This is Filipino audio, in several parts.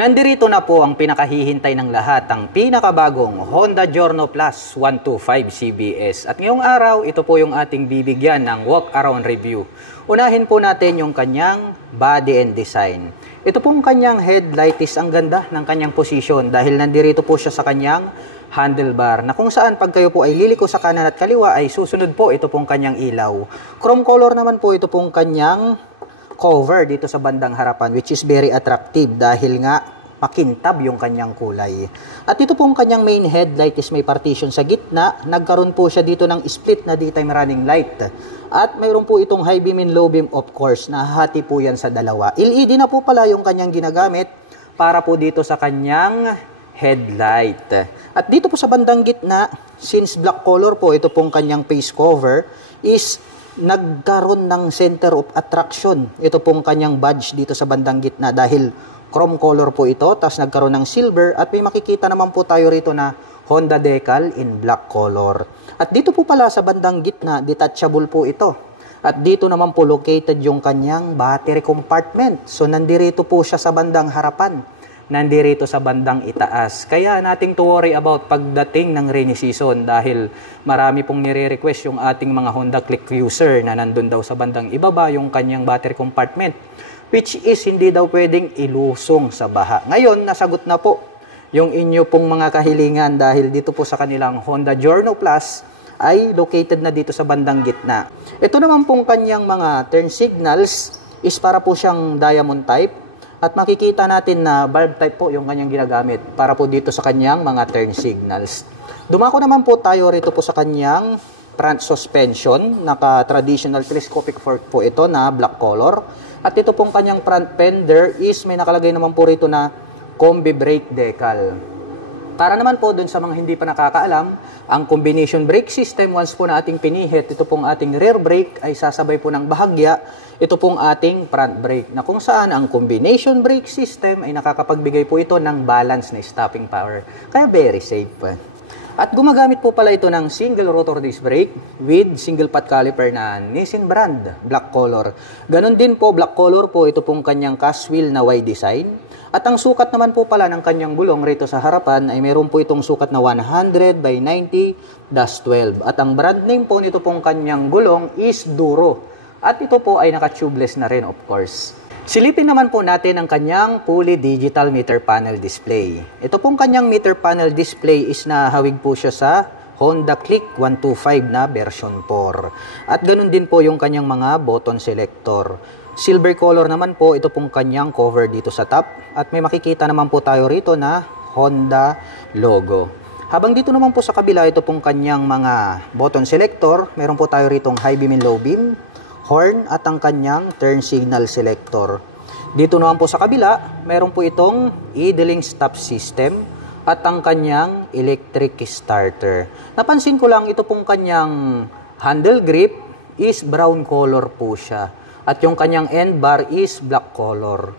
Nandirito na po ang pinakahihintay ng lahat, ang pinakabagong Honda Giorno Plus 125 CBS. At ngayong araw, ito po yung ating bibigyan ng walk-around review. Unahin po natin yung kanyang body and design. Ito pong kanyang headlight is ang ganda ng kanyang posisyon dahil nandirito po siya sa kanyang handlebar na kung saan pag kayo po ay liliko sa kanan at kaliwa ay susunod po ito pong kanyang ilaw. Chrome color naman po ito pong kanyang cover dito sa bandang harapan, which is very attractive dahil nga makintab yung kanyang kulay. At ito pong kanyang main headlight is may partition sa gitna. Nagkaroon po siya dito ng split na daytime running light. At mayroon po itong high beam and low beam, of course, nahati po yan sa dalawa. LED na po pala yung kanyang ginagamit para po dito sa kanyang headlight. At dito po sa bandang gitna, since black color po, ito pong kanyang face cover is nagkaroon ng center of attraction. Ito pong kanyang badge dito sa bandang gitna dahil chrome color po ito, tapos nagkaroon ng silver at may makikita naman po tayo rito na Honda decal in black color. At dito po pala sa bandang gitna, detachable po ito. At dito naman po located yung kanyang battery compartment. So nandirito po siya sa bandang harapan, nandirito sa bandang itaas. Kaya nating to worry about pagdating ng rainy season dahil marami pong nire-request yung ating mga Honda Click user na nandun daw sa bandang ibaba yung kanyang battery compartment, which is hindi daw pwedeng ilusong sa baha. Ngayon, nasagot na po yung inyo pong mga kahilingan dahil dito po sa kanilang Honda Giorno Plus ay located na dito sa bandang gitna. Ito naman pong kanyang mga turn signals is para po siyang diamond type. At makikita natin na bulb type po yung kanyang ginagamit para po dito sa kanyang mga turn signals. Dumako naman po tayo rito po sa kanyang front suspension. Naka-traditional telescopic fork po ito na black color. At ito pong kanyang front fender is may nakalagay naman po rito na combi brake decal. Para naman po dun sa mga hindi pa nakakaalam, ang combination brake system, once po na ating pinihit, ito pong ating rear brake ay sasabay po ng bahagya, ito pong ating front brake, na kung saan ang combination brake system ay nakakapagbigay po ito ng balance na stopping power. Kaya very safe. At gumagamit po pala ito ng single rotor disc brake with single pot caliper na Nissin brand, black color. Ganon din po, black color po, ito pong kanyang cast wheel na Y design. At ang sukat naman po pala ng kanyang gulong rito sa harapan ay meron po itong sukat na 100 by 90-12. At ang brand name po nito pong kanyang gulong is Duro. At ito po ay naka-tubeless na rin, of course. Silipin naman po natin ang kanyang fully digital meter panel display. Ito pong kanyang meter panel display is nahawig po siya sa Honda Click 125 na version 4. At ganun din po yung kanyang mga button selector. Silver color naman po, ito pong kanyang cover dito sa top. At may makikita naman po tayo rito na Honda logo. Habang dito naman po sa kabila, ito pong kanyang mga button selector. Meron po tayo ritong high beam and low beam, horn at ang kanyang turn signal selector. Dito naman po sa kabila, meron po itong idling stop system at ang kanyang electric starter. Napansin ko lang, ito pong kanyang handle grip is brown color po siya. At yung kanyang end bar is black color.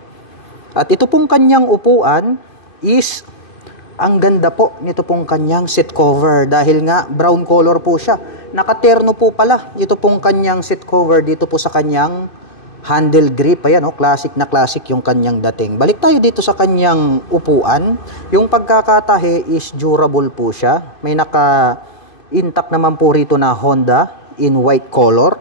At ito pong kanyang upuan is ang ganda po nito pong kanyang seat cover dahil nga brown color po siya. Nakaterno po pala ito pong kanyang seat cover dito po sa kanyang handle grip. Ayan, classic na classic yung kanyang dating. Balik tayo dito sa kanyang upuan. Yung pagkakatahe is durable po siya. May naka-intact naman po rito na Honda in white color.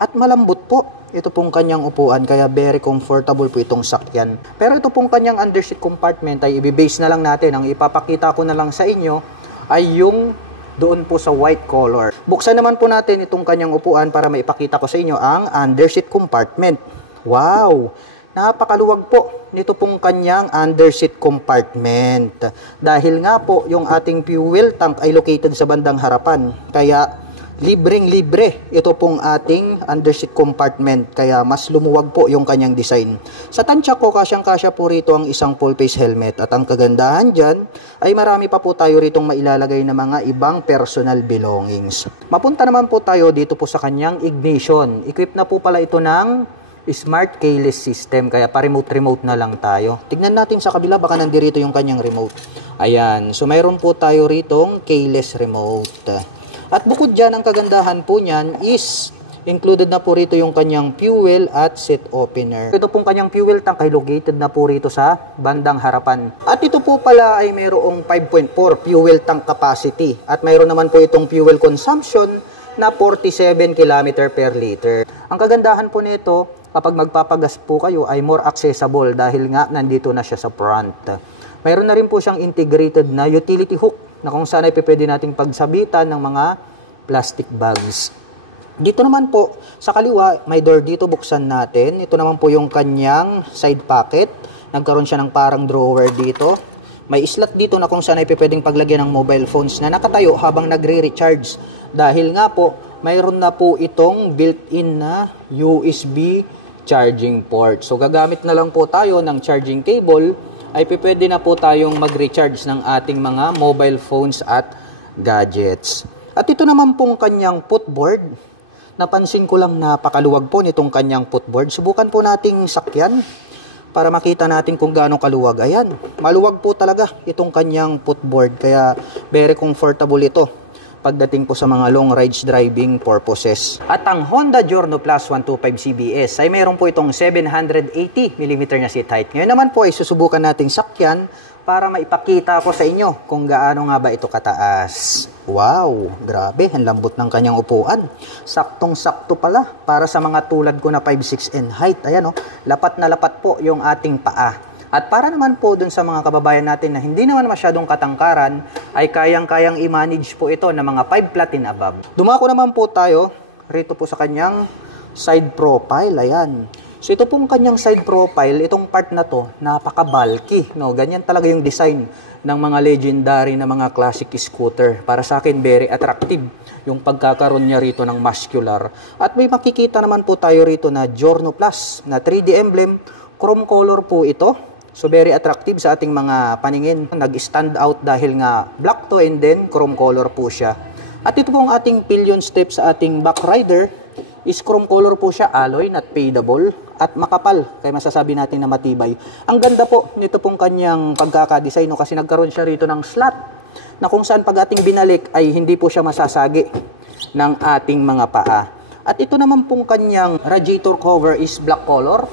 At malambot po ito pong kanyang upuan, kaya very comfortable po itong sakyan. Pero ito pong kanyang underseat compartment ay i-base na lang natin. Ang ipapakita ko na lang sa inyo ay yung doon po sa white color. Buksan naman po natin itong kanyang upuan para maipakita ko sa inyo ang underseat compartment. Wow! Napakaluwag po nito pong kanyang underseat compartment. Dahil nga po yung ating fuel tank ay located sa bandang harapan. Kaya libreng-libre ito pong ating underseat compartment, kaya mas lumuwag po yung kanyang design. Sa tansya ko, kasyang-kasya po rito ang isang full face helmet. At ang kagandahan dyan ay marami pa po tayo ritong mailalagay na mga ibang personal belongings. Mapunta naman po tayo dito po sa kanyang ignition. Equip na po pala ito ng smart keyless system, kaya pa-remote na lang tayo. Tignan natin sa kabila, baka nandirito yung kanyang remote. Ayan, so mayroon po tayo ritong keyless remote. At bukod dyan, ang kagandahan po niyan is Included na po rito yung kanyang fuel at seat opener. Ito pong kanyang fuel tank ay located na po rito sa bandang harapan. At ito po pala ay mayroong 5.4 fuel tank capacity. At mayroon naman po itong fuel consumption na 47 km per liter. Ang kagandahan po nito, kapag magpapagas po kayo ay more accessible dahil nga nandito na siya sa front. Mayroon na rin po siyang integrated na utility hook na kung saan ay pwede nating pagsabitan ng mga plastic bags. Dito naman po, sa kaliwa, may door dito, buksan natin. Ito naman po yung kanyang side pocket. Nagkaroon siya ng parang drawer dito. May slot dito na kung saan ay pwedeng paglagyan ng mobile phones na nakatayo habang nagre-recharge. Dahil nga po, mayroon na po itong built-in na USB charging port. So, gagamit na lang po tayo ng charging cable, ay pwede na po tayong mag-recharge ng ating mga mobile phones at gadgets. At ito naman pong kanyang footboard. Napansin ko lang napakaluwag po nitong kanyang footboard. Subukan po nating sakyan para makita natin kung gaano kaluwag. Ayan, maluwag po talaga itong kanyang footboard. Kaya very comfortable ito pagdating po sa mga long rides driving purposes. At ang Honda Giorno Plus 125 CBS ay mayroon po itong 780mm na seat height. Ngayon naman po ay susubukan nating sakyan para maipakita ko sa inyo kung gaano nga ba ito kataas. Wow, grabe, ang lambot ng kanyang upuan. Saktong-sakto pala para sa mga tulad ko na 5'6" in height. Ayan, lapat na lapat po yung ating paa. At para naman po dun sa mga kababayan natin na hindi naman masyadong katangkaran, ay kayang-kayang i-manage po ito ng mga 5 flat and above. Dumako naman po tayo rito po sa kanyang side profile. Ayan. So ito pong kanyang side profile, itong part na to, napaka-bulky. No? Ganyan talaga yung design ng mga legendary na mga classic scooter. Para sa akin, very attractive yung pagkakaroon niya rito ng muscular. At may makikita naman po tayo rito na Giorno Plus na 3D emblem. Chrome color po ito. So very attractive sa ating mga paningin. Nag-stand out dahil nga black to and then chrome color po siya. At ito pong ating pillion step sa ating back rider is chrome color po siya, alloy, not fadable, at makapal, kaya masasabi natin na matibay. Ang ganda po nito pong kanyang pagkakadesign, no, kasi nagkaroon siya rito ng slot na kung saan pag ating binalik ay hindi po siya masasagi ng ating mga paa. At ito naman pong kanyang radiator cover is black color.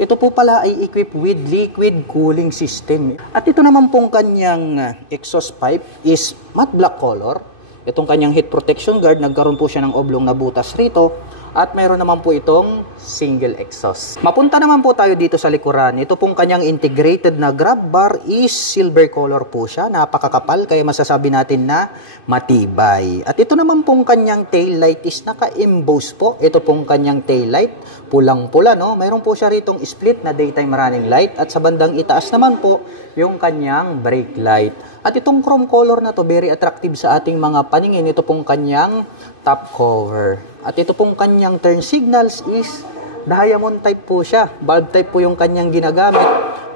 Ito po pala ay equipped with liquid cooling system. At ito naman pong kanyang exhaust pipe is matte black color. Itong kanyang heat protection guard, nagkaroon po siya ng oblong na butas rito. At mayroon naman po itong single exhaust. Mapunta naman po tayo dito sa likuran. Ito pong kanyang integrated na grab bar is silver color po siya. Napakakapal, kaya masasabi natin na matibay. At ito naman pong kanyang tail light is naka-emboss po. Ito pong kanyang tail light, pulang-pula, no? Mayroon po siya ritong split na daytime running light. At sa bandang itaas naman po, yung kanyang brake light. At itong chrome color na to, very attractive sa ating mga paningin. Ito pong kanyang top cover. At ito pong kanyang turn signals is diamond type po siya. Bulb type po yung kanyang ginagamit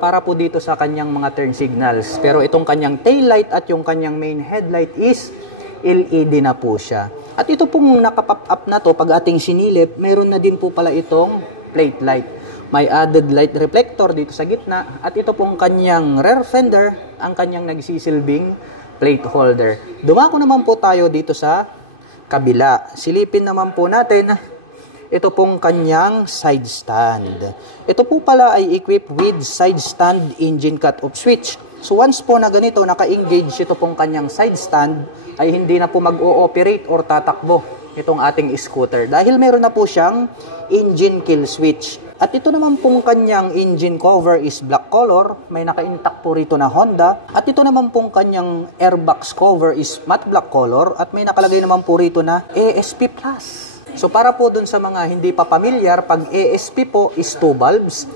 para po dito sa kanyang mga turn signals. Pero itong kanyang tail light at yung kanyang main headlight is LED na po siya. At ito pong nakapop up na to, pag ating sinilip, mayroon na din po pala itong plate light. May added light reflector dito sa gitna. At ito pong kanyang rear fender, ang kanyang nagsisilbing plate holder. Dumako naman po tayo dito sa kabila. Silipin naman po natin ito pong kanyang side stand. Ito po pala ay equipped with side stand engine cut-off switch. So once po na ganito naka-engage ito pong kanyang side stand, ay hindi na po mag-o-operate or tatakbo itong ating scooter dahil meron na po siyang engine kill switch. At ito naman pong kanyang engine cover is black color. May naka-intact po rito na Honda. At ito naman pong kanyang airbox cover is matte black color. At may nakalagay naman po rito na ASP Plus. So para po dun sa mga hindi pa pamilyar, pag ASP po is 2 bulbs.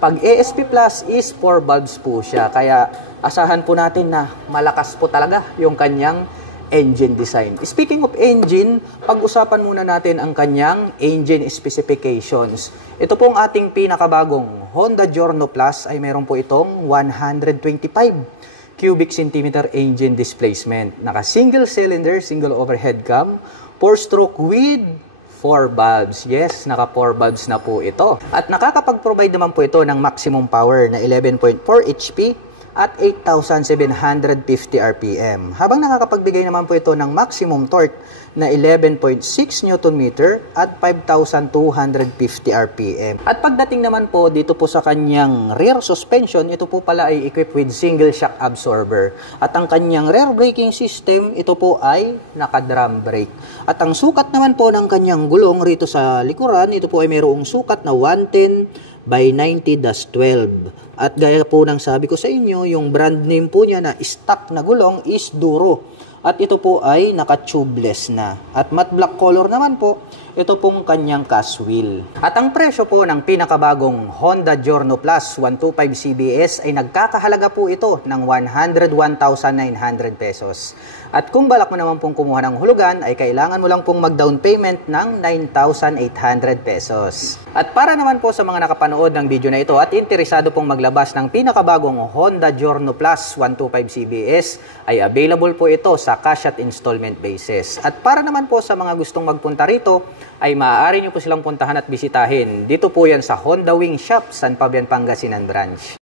Pag ASP Plus is 4 bulbs po siya. Kaya asahan po natin na malakas po talaga yung kanyang engine design. Speaking of engine, pag-usapan muna natin ang kanyang engine specifications. Ito pong ating pinakabagong Honda Giorno Plus ay meron po itong 125 cubic centimeter engine displacement. Naka single cylinder, single overhead cam, 4-stroke with 4 valves. Yes, naka 4 valves na po ito. At nakakapag-provide naman po ito ng maximum power na 11.4 HP at 8,750 RPM. Habang nakakapagbigay naman po ito ng maximum torque na 11.6 Nm at 5,250 RPM. At pagdating naman po dito po sa kanyang rear suspension, ito po pala ay equipped with single shock absorber. At ang kanyang rear braking system, ito po ay naka-drum brake. At ang sukat naman po ng kanyang gulong rito sa likuran, ito po ay mayroong sukat na 110 by 90-12. At gaya po ng sabi ko sa inyo, yung brand name po niya na stock na gulong is Duro. At ito po ay naka-tubeless na. At matte black color naman po, ito pong kanyang cast wheel. At ang presyo po ng pinakabagong Honda Giorno Plus 125 CBS ay nagkakahalaga po ito ng 101,900 pesos. At kung balak mo naman pong kumuha ng hulugan, ay kailangan mo lang pong mag-down payment ng 9,800 pesos. At para naman po sa mga nakapanood ng video na ito at interesado pong maglabas ng pinakabagong Honda Giorno Plus 125 CBS, ay available po ito sa cash at installment basis. At para naman po sa mga gustong magpunta rito, ay maaari nyo po silang puntahan at bisitahin. Dito po yan sa Honda Wing Shop, San Fabian, Pangasinan Branch.